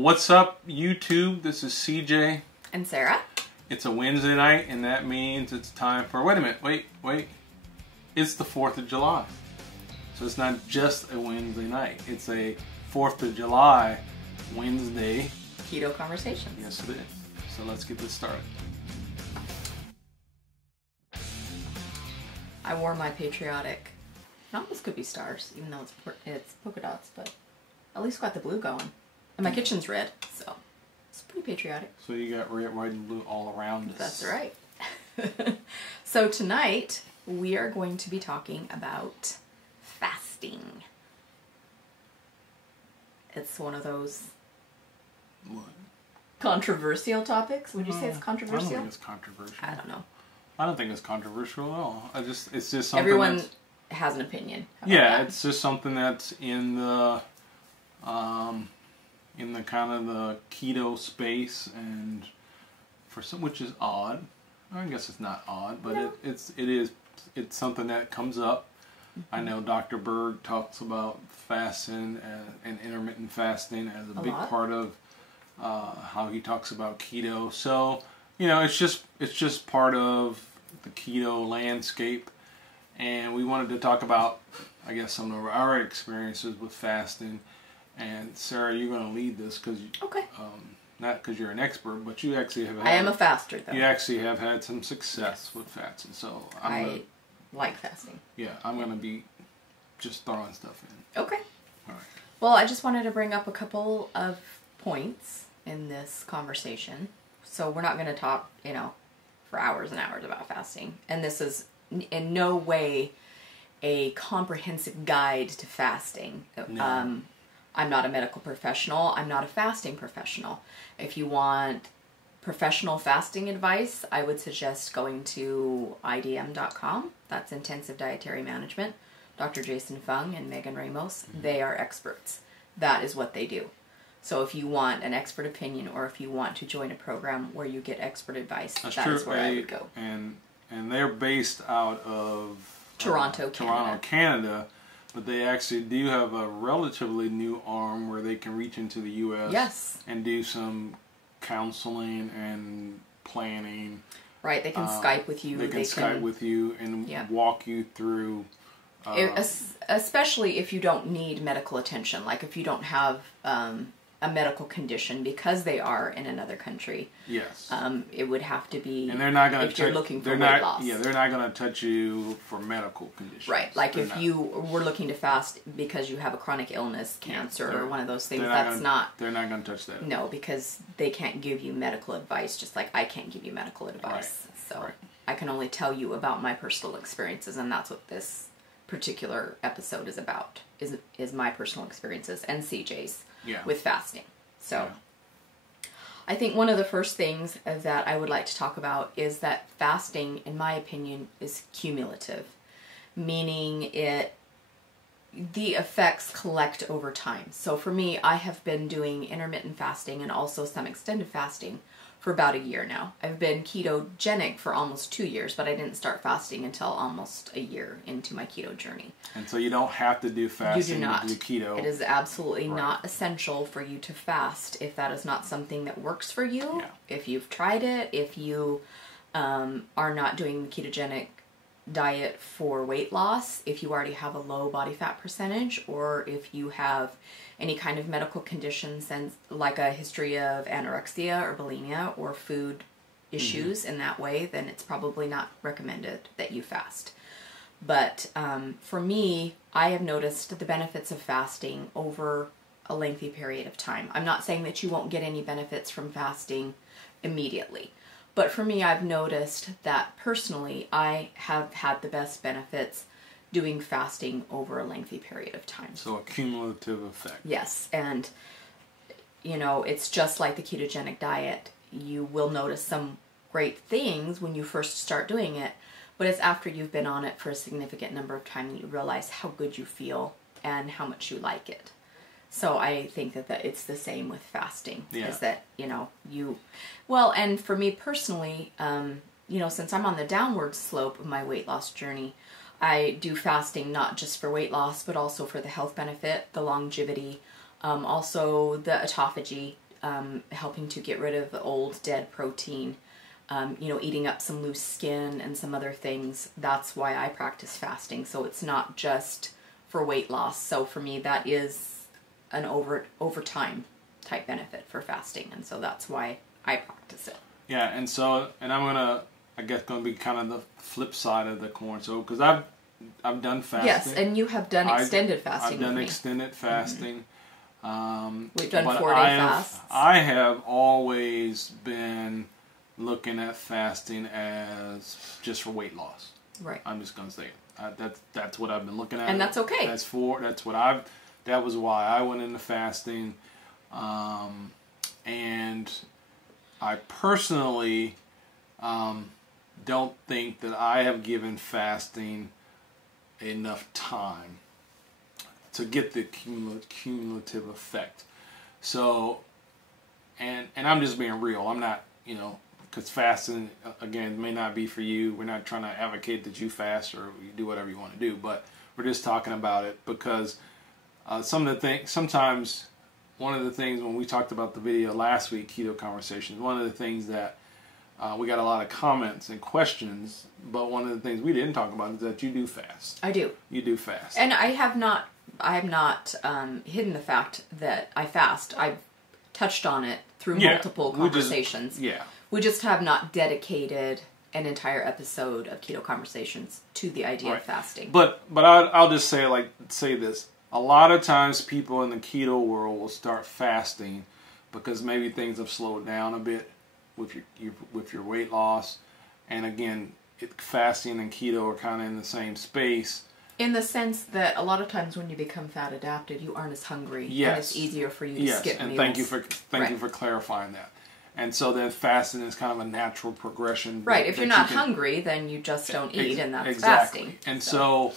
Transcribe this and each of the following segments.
What's up, YouTube? This is CJ. And Sarah. It's a Wednesday night, and that means it's time for... Wait a minute. Wait. It's the 4th of July. So it's not just a Wednesday night. It's a 4th of July Wednesday. Keto Conversation. Yes, it is. So let's get this started. I wore my patriotic... Not this could be stars, even though it's polka dots, but at least got the blue going. And my kitchen's red, so it's pretty patriotic. So you got red, white, and blue all around us. That's right. So tonight, we are going to be talking about fasting. It's one of those controversial topics. Would you say it's controversial? I don't think it's controversial. I don't know. I don't think it's controversial at all. It's just something everyone has an opinion. Yeah, that. It's just something that's in the kind of the keto space, and for some, which is odd. I guess it's not odd, but no. It's something that comes up. Mm-hmm. I know Dr. Berg talks about fasting and intermittent fasting as a big part of how he talks about keto. So it's just part of the keto landscape, and we wanted to talk about, I guess, some of our experiences with fasting. And Sarah, you're going to lead this because not because you're an expert, but you actually have. I am a faster, though. You actually have had some success with fasting, so I like fasting. Yeah, I'm going to be just throwing stuff in. Okay. All right. Well, I just wanted to bring up a couple of points in this conversation. So we're not going to talk, for hours and hours about fasting, and this is in no way a comprehensive guide to fasting. No. I'm not a medical professional. I'm not a fasting professional. If you want professional fasting advice, I would suggest going to IDM.com. That's Intensive Dietary Management. Dr. Jason Fung and Megan Ramos, they are experts. That is what they do. So if you want an expert opinion, or if you want to join a program where you get expert advice, that is where I would go. And they're based out of Toronto, Canada. But they actually do have a relatively new arm where they can reach into the U.S. and do some counseling and planning. Right, they can Skype with you. They can Skype with you and walk you through. Especially if you don't need medical attention, like if you don't have a medical condition, because they are in another country. Yes. It would have to be. And they're not going to. If you're looking for weight loss. Yeah, they're not going to touch you for medical conditions. Right. Like if you were looking to fast because you have a chronic illness, cancer, or one of those things, They're not going to touch that. No, because they can't give you medical advice, just like I can't give you medical advice. Right. So I can only tell you about my personal experiences, and that's what this particular episode is about. Is my personal experiences and CJ's. With fasting. So I think one of the first things that I would like to talk about is that fasting, in my opinion, is cumulative, meaning the effects collect over time. So for me, I have been doing intermittent fasting and also some extended fasting for about a year now. I've been ketogenic for almost 2 years, but I didn't start fasting until almost a year into my keto journey. And so you don't have to do fasting to do keto. It is absolutely not essential for you to fast if that is not something that works for you. Yeah. If you've tried it, if you are not doing the ketogenic diet for weight loss, if you already have a low body fat percentage, or if you have any kind of medical conditions and like a history of anorexia or bulimia or food issues in that way, then it's probably not recommended that you fast. But for me, I have noticed the benefits of fasting over a lengthy period of time. I'm not saying that you won't get any benefits from fasting immediately. But for me, I've noticed that personally, I have had the best benefits doing fasting over a lengthy period of time. So a cumulative effect. Yes, and it's just like the ketogenic diet. You will notice some great things when you first start doing it, but it's after you've been on it for a significant number of times that you realize how good you feel and how much you like it. So I think that it's the same with fasting. Is that, and for me personally, since I'm on the downward slope of my weight loss journey, I do fasting not just for weight loss, but also for the health benefit, the longevity, also the autophagy helping to get rid of the old dead protein, eating up some loose skin and some other things. That's why I practice fasting. So it's not just for weight loss. So for me, that is an over time type benefit for fasting. And so that's why I practice it. Yeah, and I'm gonna be kind of the flip side of the coin. So because I've done fasting. Yes, and you have done extended fasting. I've done extended fasting. We've done 4-day fasts. I have always been looking at fasting as just for weight loss. Right. I'm just gonna say it. That's what I've been looking at. And that's okay. That was why I went into fasting, and I personally don't think that I have given fasting enough time to get the cumulative effect. So, and I'm just being real. I'm not, because fasting, again, may not be for you. We're not trying to advocate that you fast or you do whatever you want to do, but we're just talking about it because sometimes one of the things when we talked about the video last week, Keto Conversation, one of the things that we got a lot of comments and questions, but one of the things we didn't talk about is that you do fast. I do. You do fast. And I have not hidden the fact that I fast. I've touched on it through multiple conversations. We just have not dedicated an entire episode of Keto Conversations to the idea of fasting. But I'll just say this. A lot of times people in the keto world will start fasting because maybe things have slowed down a bit with your weight loss. And again, fasting and keto are kind of in the same space. In the sense that a lot of times when you become fat adapted, you aren't as hungry. Yes. And it's easier for you to skip meals. And thank you for clarifying that. And so then fasting is kind of a natural progression. Right. If you're not hungry, then you just don't eat, and that's fasting. And so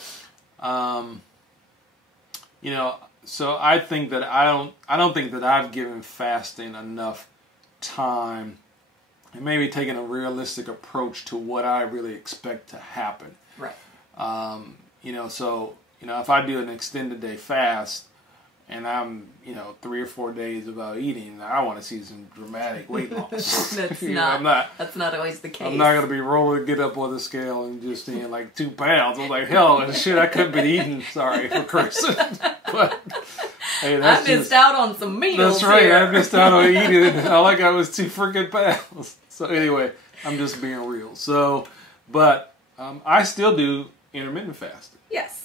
so I think that I don't think that I've given fasting enough time and maybe taken a realistic approach to what I really expect to happen. Right. If I do an extended day fast and I'm, 3 or 4 days without eating, I want to see some dramatic weight loss. That's not always the case. I'm not going to get up on the scale and just eat like 2 pounds. I'm like, hell, shit, I couldn't be eating. Sorry for cursing. But, hey, I missed out on some meals. That's right. Here. I missed out on eating. All I got was 2 freaking pounds. So anyway, I'm just being real. So, but I still do intermittent fasting. Yes.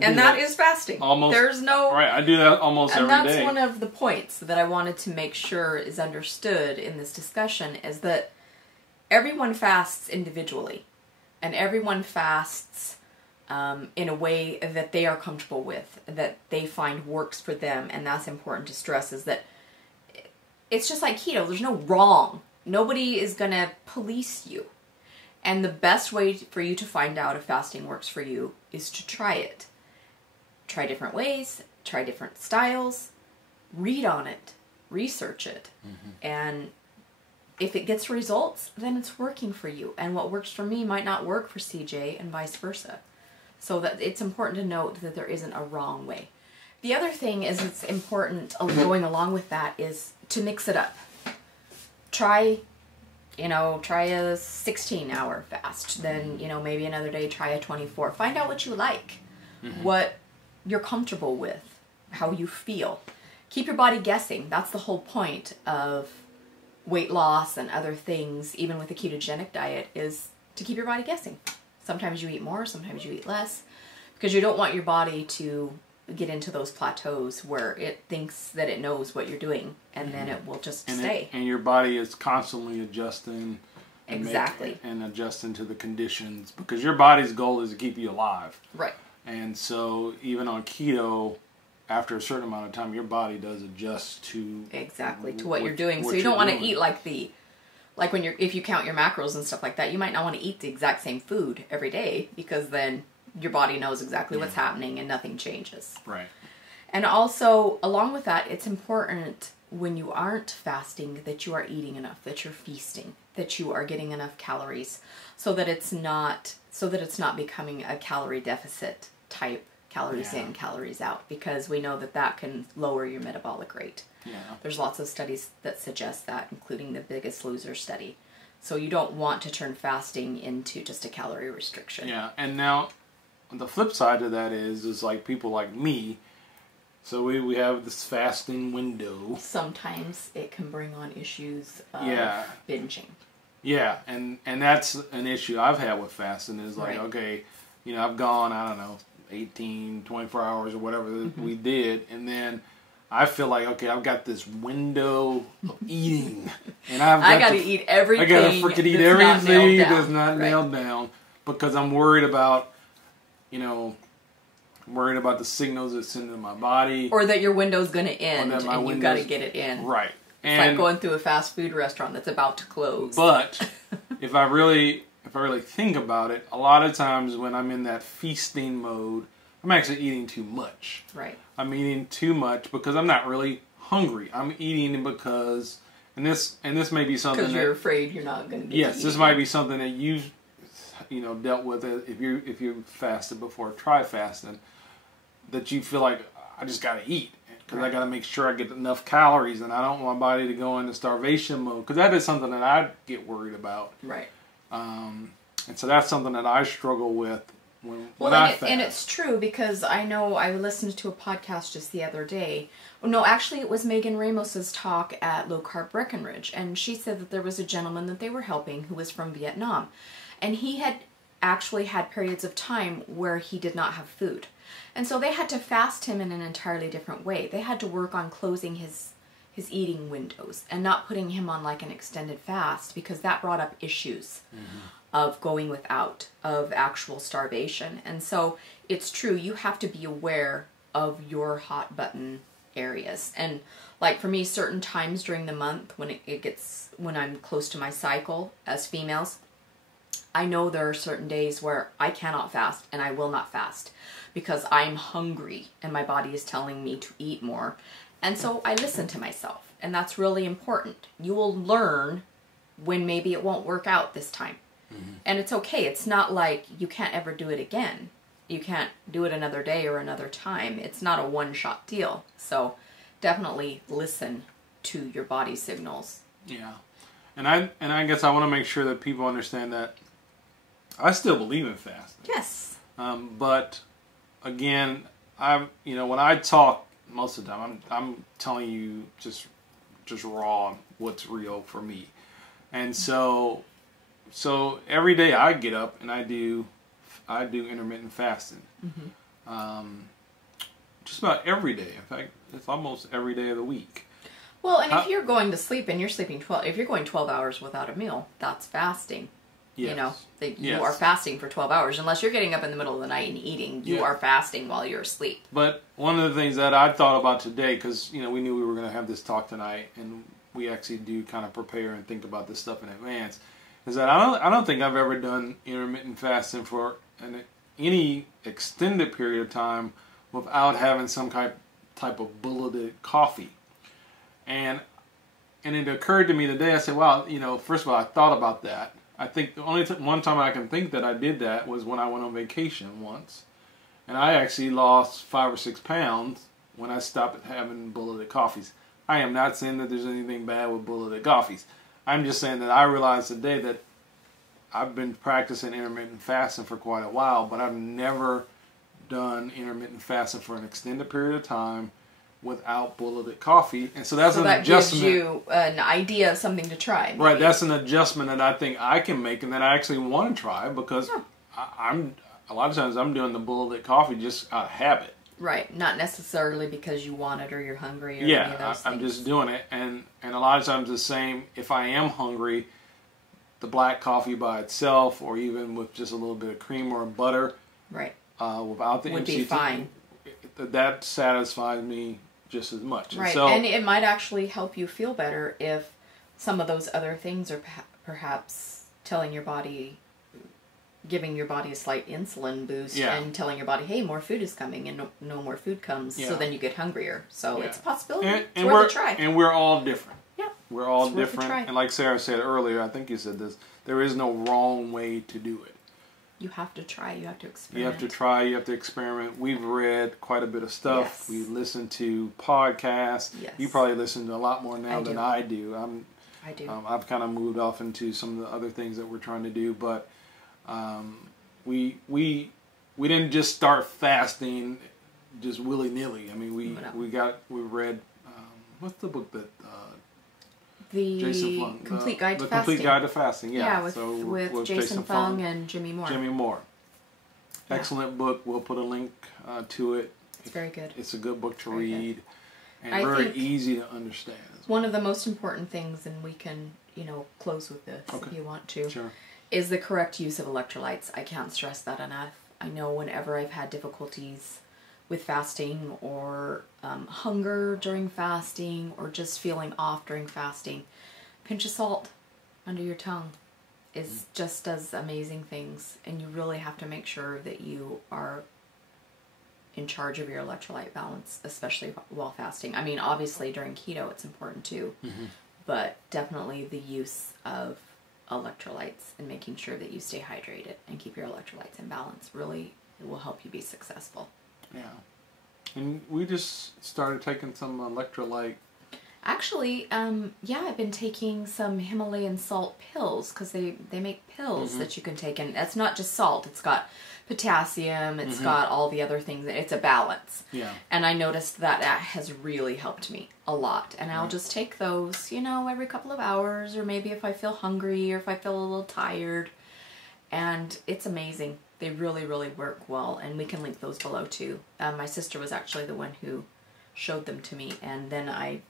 And that is fasting. Right, I do that almost every day. And that's one of the points that I wanted to make sure is understood in this discussion, is that everyone fasts individually. And everyone fasts in a way that they are comfortable with, that they find works for them. And that's important to stress, is that it's just like keto. There's no wrong. Nobody is going to police you. And the best way for you to find out if fasting works for you is to try it. Try different ways, try different styles, read on it, research it. Mm-hmm. And if it gets results, then it's working for you. And what works for me might not work for CJ and vice versa. So that it's important to note that there isn't a wrong way. The other thing is it's important going along with that is to mix it up. Try a 16-hour fast. Then, maybe another day try a 24. Find out what you like. Mm-hmm. What you're comfortable with, how you feel. Keep your body guessing. That's the whole point of weight loss and other things, even with a ketogenic diet, is to keep your body guessing. Sometimes you eat more, sometimes you eat less, because you don't want your body to get into those plateaus where it thinks that it knows what you're doing, and then it will just stay. And your body is constantly adjusting. Exactly. And adjusting to the conditions, because your body's goal is to keep you alive. Right. And so even on keto, after a certain amount of time, your body does adjust to what you're doing. So you don't want to eat if you count your macros and stuff like that, you might not want to eat the exact same food every day, because then your body knows exactly what's happening and nothing changes. Right. And also, along with that, it's important when you aren't fasting that you are eating enough, that you're feasting, that you are getting enough calories, so that it's not becoming a calorie deficit type, calories in, calories out, because we know that can lower your metabolic rate. There's lots of studies that suggest that, including the Biggest Loser study. So you don't want to turn fasting into just a calorie restriction. Yeah, and now the flip side of that is like people like me. So we have this fasting window. Sometimes it can bring on issues of binging. Yeah, and that's an issue I've had with fasting is like, okay, I've gone, I don't know, 18, 24 hours or whatever we did, and then I feel like, okay, I've got this window of eating, and I got to eat everything. I got to freaking eat everything that's not nailed down because I'm worried about, worried about the signals it's sending to my body, or that your window's going to end, and you've got to get it in. Right, it's like going through a fast food restaurant that's about to close. But if I really think about it, a lot of times when I'm in that feasting mode, I'm actually eating too much. Right. I'm eating too much because I'm not really hungry. I'm eating because, and this may be something because you're afraid you're not going to get. Yes, this might be something that you've dealt with if you fasted before, try fasting, that you feel like I just got to eat because I got to make sure I get enough calories, and I don't want my body to go into starvation mode because that is something that I get worried about. Right. And so that's something that I struggle with when I fast. And it's true because I know I listened to a podcast just the other day. No, actually it was Megan Ramos's talk at Low Carb Breckenridge, and she said that there was a gentleman that they were helping who was from Vietnam, and he had actually had periods of time where he did not have food. And so they had to fast him in an entirely different way. They had to work on closing his eating windows and not putting him on like an extended fast because that brought up issues of going without, of actual starvation. And so it's true, you have to be aware of your hot button areas. And like for me, certain times during the month when I'm close to my cycle as females, I know there are certain days where I cannot fast and I will not fast because I'm hungry and my body is telling me to eat more. And so I listen to myself, and that's really important. You will learn when maybe it won't work out this time. And it's okay. It's not like you can't ever do it again. You can't do it another day or another time. It's not a one-shot deal. So definitely listen to your body signals. Yeah. And I guess I want to make sure that people understand that I still believe in fasting. Yes. But again, when I talk most of the time, I'm telling you just raw what's real for me. And so every day I get up and I do intermittent fasting. Just about every day. In fact, it's almost every day of the week. Well, and if you're going to sleep and you're sleeping if you're going 12 hours without a meal, that's fasting. Yes. You are fasting for 12 hours. Unless you're getting up in the middle of the night and eating, you are fasting while you're asleep. But one of the things that I thought about today, because we knew we were going to have this talk tonight, and we actually do kind of prepare and think about this stuff in advance, is that I don't think I've ever done intermittent fasting for any extended period of time without having some type of bulleted coffee. And it occurred to me today, I said, wow, first of all, I thought about that. I think the only one time I can think that I did that was when I went on vacation once. And I actually lost 5 or 6 pounds when I stopped having bulleted coffees. I am not saying that there's anything bad with bulleted coffees. I'm just saying that I realized today that I've been practicing intermittent fasting for quite a while, but I've never done intermittent fasting for an extended period of time without bulleted coffee, and so that's an adjustment. Gives you an idea of something to try. Maybe. Right, that's an adjustment that I think I can make, and that I actually want to try because I'm a lot of times I'm doing the bulleted coffee just out of habit. Right, not necessarily because you want it or you're hungry or any of those things. I'm just doing it, and a lot of times the same. If I am hungry, the black coffee by itself, or even with just a little bit of cream or butter, right, without the would be fine. That satisfies me just as much. Right, and it might actually help you feel better if some of those other things are perhaps telling your body, giving your body a slight insulin boost and telling your body, hey, more food is coming, and no more food comes, so then you get hungrier. So it's a possibility. It's worth a try. And we're all different. Yeah. We're all different. And like Sarah said earlier, I think you said this, there is no wrong way to do it. You have to try. You have to experiment. You have to try. You have to experiment. We've read quite a bit of stuff. Yes. We listen to podcasts. Yes. You probably listen to a lot more now than I do. I do. I've kind of moved off into some of the other things that we're trying to do, but we didn't just start fasting just willy nilly. I mean, we read what's the book that the Jason Fung, Complete Guide to the Fasting. Complete Guide to Fasting. Yeah, with Jason Fung and Jimmy Moore. Yeah. Excellent book. We'll put a link to it. It's very good. It's a good book to read, and I very think easy to understand. One of the most important things, and we can, close with this if you want to, is the correct use of electrolytes. I can't stress that enough. I know whenever I've had difficulties with fasting or hunger during fasting or just feeling off during fasting, pinch of salt under your tongue is just does amazing things, and you really have to make sure that you are in charge of your electrolyte balance, especially while fasting. I mean, obviously during keto it's important too, but definitely the use of electrolytes and making sure that you stay hydrated and keep your electrolytes in balance really will help you be successful. Yeah. And we just started taking some electrolyte. Actually, I've been taking some Himalayan salt pills because they make pills that you can take, and it's not just salt. It's got potassium. It's got all the other things. It's a balance. Yeah. And I noticed that has really helped me a lot. And I'll just take those, every couple of hours, or maybe if I feel hungry or if I feel a little tired. And it's amazing. They really, really work well, and we can link those below too. My sister was actually the one who showed them to me, and then I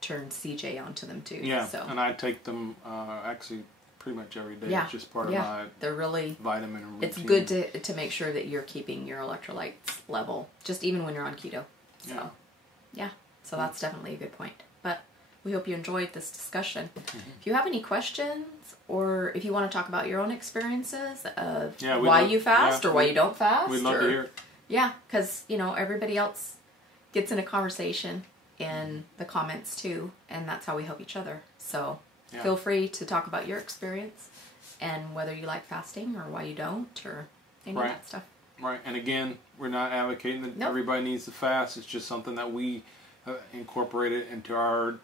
turned CJ onto them too. Yeah, so. And I take them actually pretty much every day. Yeah. It's just part of my They're really, vitamin routine. It's good to make sure that you're keeping your electrolytes level, just even when you're on keto. So, so that's definitely a good point. But we hope you enjoyed this discussion. If you have any questions, or if you want to talk about your own experiences of why you fast or why you don't fast. We'd love to hear it. Yeah, because, everybody else gets in a conversation in the comments too, and that's how we help each other. So feel free to talk about your experience and whether you like fasting or why you don't or any of that stuff. Right, and again, we're not advocating that everybody needs to fast. It's just something that we incorporated into our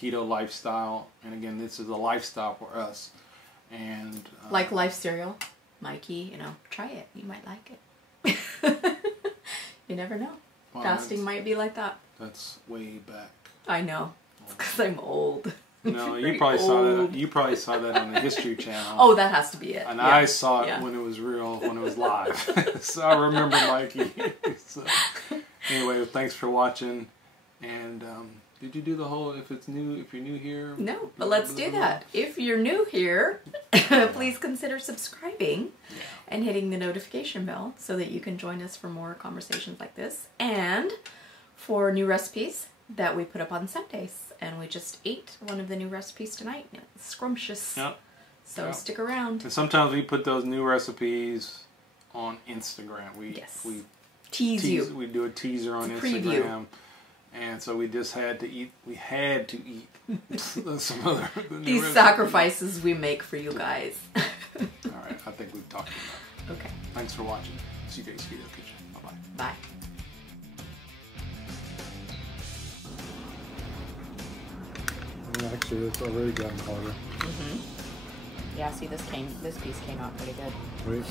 keto lifestyle, and again, this is a lifestyle for us. And like Life Cereal, Mikey, try it. You might like it. You never know. Well, fasting might be like that. That's way back. I know. It's because I'm old. No, you probably saw that. You probably saw that on the History Channel. Oh, that has to be it. And I saw it when it was real, when it was live. So I remember Mikey. So, anyway, thanks for watching. And did you do the whole if you're new here? No, but let's do that. If you're new here, please consider subscribing and hitting the notification bell so that you can join us for more conversations like this and for new recipes that we put up on Sundays. And we just ate one of the new recipes tonight. It's scrumptious. Yep. So stick around. And sometimes we put those new recipes on Instagram. We tease you. We do a teaser on Instagram. Preview. And so we just had to eat. We had to eat some other. These sacrifices we make for you guys. All right, I think we've talked enough. Okay. Thanks for watching. CJ's Keto Kitchen. Bye-bye. Bye. Actually, it's already gotten harder. Yeah, see, this piece came out pretty good. Wait.